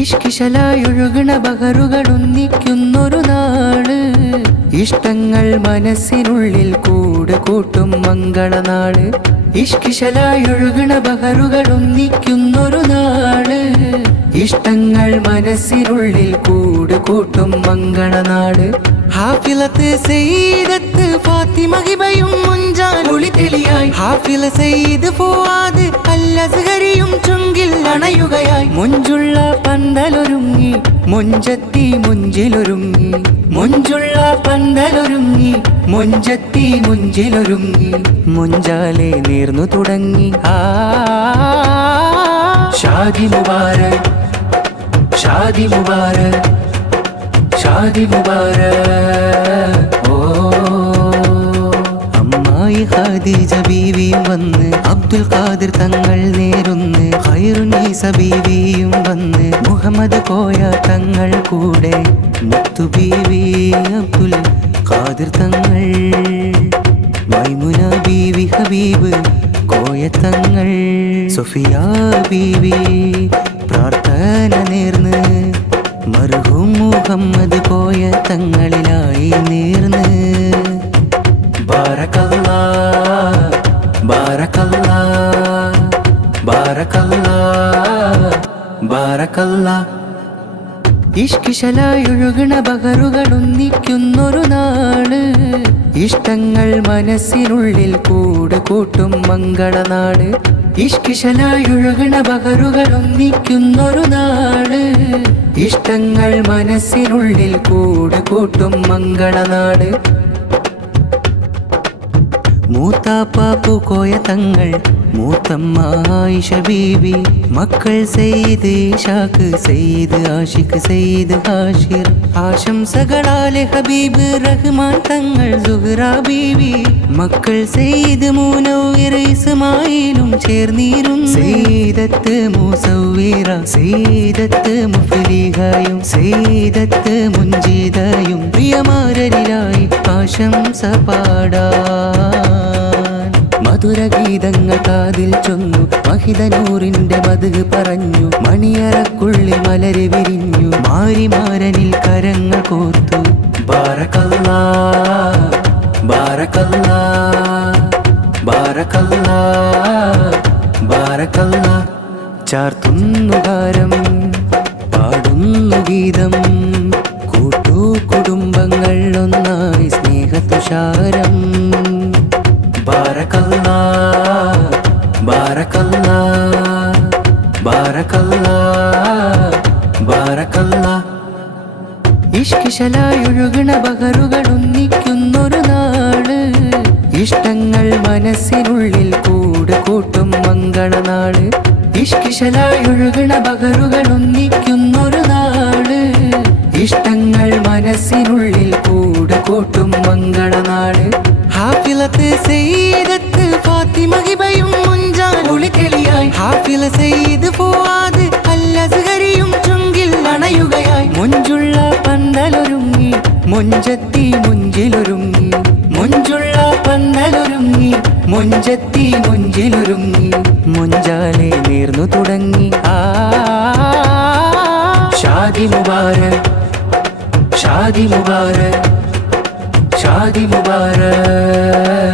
ഇഷ്കിശലായൊഴുകണ ബഹറുകളൊന്നിക്കുന്നൊരു നാള്, ഇഷ്ടങ്ങൾ മനസ്സിനുള്ളിൽ കൂട് കൂട്ടും മംഗളനാള്. ഇഷ്കിശലായൊഴുകണ ബഹറുകളൊന്നിക്കുന്നൊരു നാള്, ഇഷ്ടങ്ങൾ മനസ്സിനുള്ളിൽ കൂട് കൂട്ടും മംഗളനാള്. ഹാഫിലത്ത് സയ്യിദത്ത് ഫാത്തിമ ഹിബയും മുഞ്ചാൽ ഒളി തെളിയായി, ഹാഫില സയ്യിദ് ഫുആദ് അൽ-അസ്ഹരിയും ചുങ്കിൽ അണയുകയായി. മുഞ്ചുള്ള പന്തലൊരുങ്ങി മുഞ്ചത്തി മുഞ്ചിലൊരുങ്ങി, മുഞ്ചുള്ള പന്തലൊരുങ്ങി മുഞ്ചത്തി മുഞ്ചിലൊരുങ്ങി. മുഞ്ചാലെ നേർന്നു തുടങ്ങി ഷാദി മുബാരക്, ഷാദി മുബാരക്, ഷാദി മുബാരക്. ഓ അമ്മായി ഖദീജ ബീവിയും വന്ന്, അബ്ദുൽ ഖാദിർ തങ്ങൾ നേരുന്ന്, ഖൈറുന്നീസ ബീവിയും വന്ന്, മുഹമ്മദ് കോയ തങ്ങൾ കൂടെ, മുത്തു ബീവി അബ്ദുൽ ഖാദിർ തങ്ങൾ, മൈമുന ബീവി ഹബീബ് കോയ തങ്ങൾ, സുഫിയ ബീവി പ്രാർത്ഥന നേർന്ന്, മർഹൂം മുഹമ്മദ് കോയ തങ്ങളിലായി നേർന്ന്. ബാറകല്ലാഹ് ബാറകല്ലാഹ് ബാറകല്ലാഹ് ബാറകല്ലാഹ്. ഇഷ്കിശലായൊഴുകണ ബഹറുകളൊന്നിക്കുന്നൊരു നാള്, ഇഷ്ടങ്ങൾ മനസ്സിനുള്ളിൽ കൂട് കൂട്ടും മംഗളനാട്. ഇഷ്കിശലായൊഴുകണ ബഹറുകളൊന്നിക്കുന്നൊരു നാള്, ഇഷ്ടങ്ങൾ മനസ്സിനുള്ളിൽ കൂട് കൂട്ടും മംഗളനാട്. മൂത്താപ്പാപ്പു കോയ തങ്ങൾ, മൂത്തമ്മ ആയിഷ ബീവി, മക്കൾ സയ്യിദ് ഇശാഖ്, സയ്യിദ് ആഷിഖ്, സയ്യിദ് ഹാഷിർ. ആശംസകളാലെ ഹബീബ് റഹ്മാൻ തങ്ങൾ, സുഹ്റ ബീവി, മക്കൾ സയ്യിദ് മുനവ്വിർ ഇസ്മായിലും ചേർന്നീരും. സയ്യിദത്ത് മുസവ്വിറ, സയ്യിദത്ത് മുഫ്ലിഹയും, സയ്യിദത്ത് മുൻജിദയും, പ്രിയമാരരിലായി ആശംസ പാടാൻ. മധുരഗീതങ്ങൾ കാതിൽ ചൊന്നു, മഹിതനൂറിന്റെ മദ്ഹ് പറഞ്ഞു, മണിയറക്കുള്ളിൽ മലര് വിരിഞ്ഞു, മാരിമാരനിൽ കരങ്ങൾ കോർത്തു. ബാറകല്ലാഹ് ബാറകല്ലാഹ് ബാറകല്ലാഹ് ബാറകല്ലാഹ്. ചാർത്തുന്നു ഗാനം, പാടുന്നു ഗീതം, കൂട്ടു കുടുംബങ്ങൾ ഒന്നായി സ്നേഹതുഷാരം. ബാറകല്ലാഹ് ബാറകല്ലാഹ് ബാറകല്ലാഹ് ബാറകല്ലാഹ്. ഇഷ്കിശലായൊഴുകണ ബഹറുകളൊന്നിക്കുന്നൊരു നാള്, ഇഷ്ടങ്ങൾ മനസ്സിനുള്ളിൽ കൂട് കൂട്ടും മംഗളനാള്. ഇഷ്കിശലായൊഴുകണ ബഹറുകളൊന്നിക്കുന്നൊരു നാള്, ഇഷ്ടങ്ങൾ മനസ്സിനുള്ളിൽ കൂട് കൂട്ടും മംഗളനാള്. ഹാഫിലത്ത് സയ്യിദത്ത് ഫാത്തിമ ഹിബയും മുഞ്ചാൽ ഒളി തെളിയായി, ഹാഫില സയ്യിദ് ഫുആദ് അൽ-അസ്ഹരിയും ചുങ്കിൽ അണയുകയായി. മുഞ്ചുള്ള പന്തലൊരുങ്ങി മുഞ്ചത്തി മുഞ്ചിലൊരുങ്ങി, മുഞ്ചുള്ള പന്തലൊരുങ്ങി മുഞ്ചത്തി മുഞ്ചിലൊരുങ്ങി. മുഞ്ചാലെ നേർന്നു തുടങ്ങി ഷാദി മുബാരക്, ഷാദി മുബാരക്, ഷാദി മുബാരക്.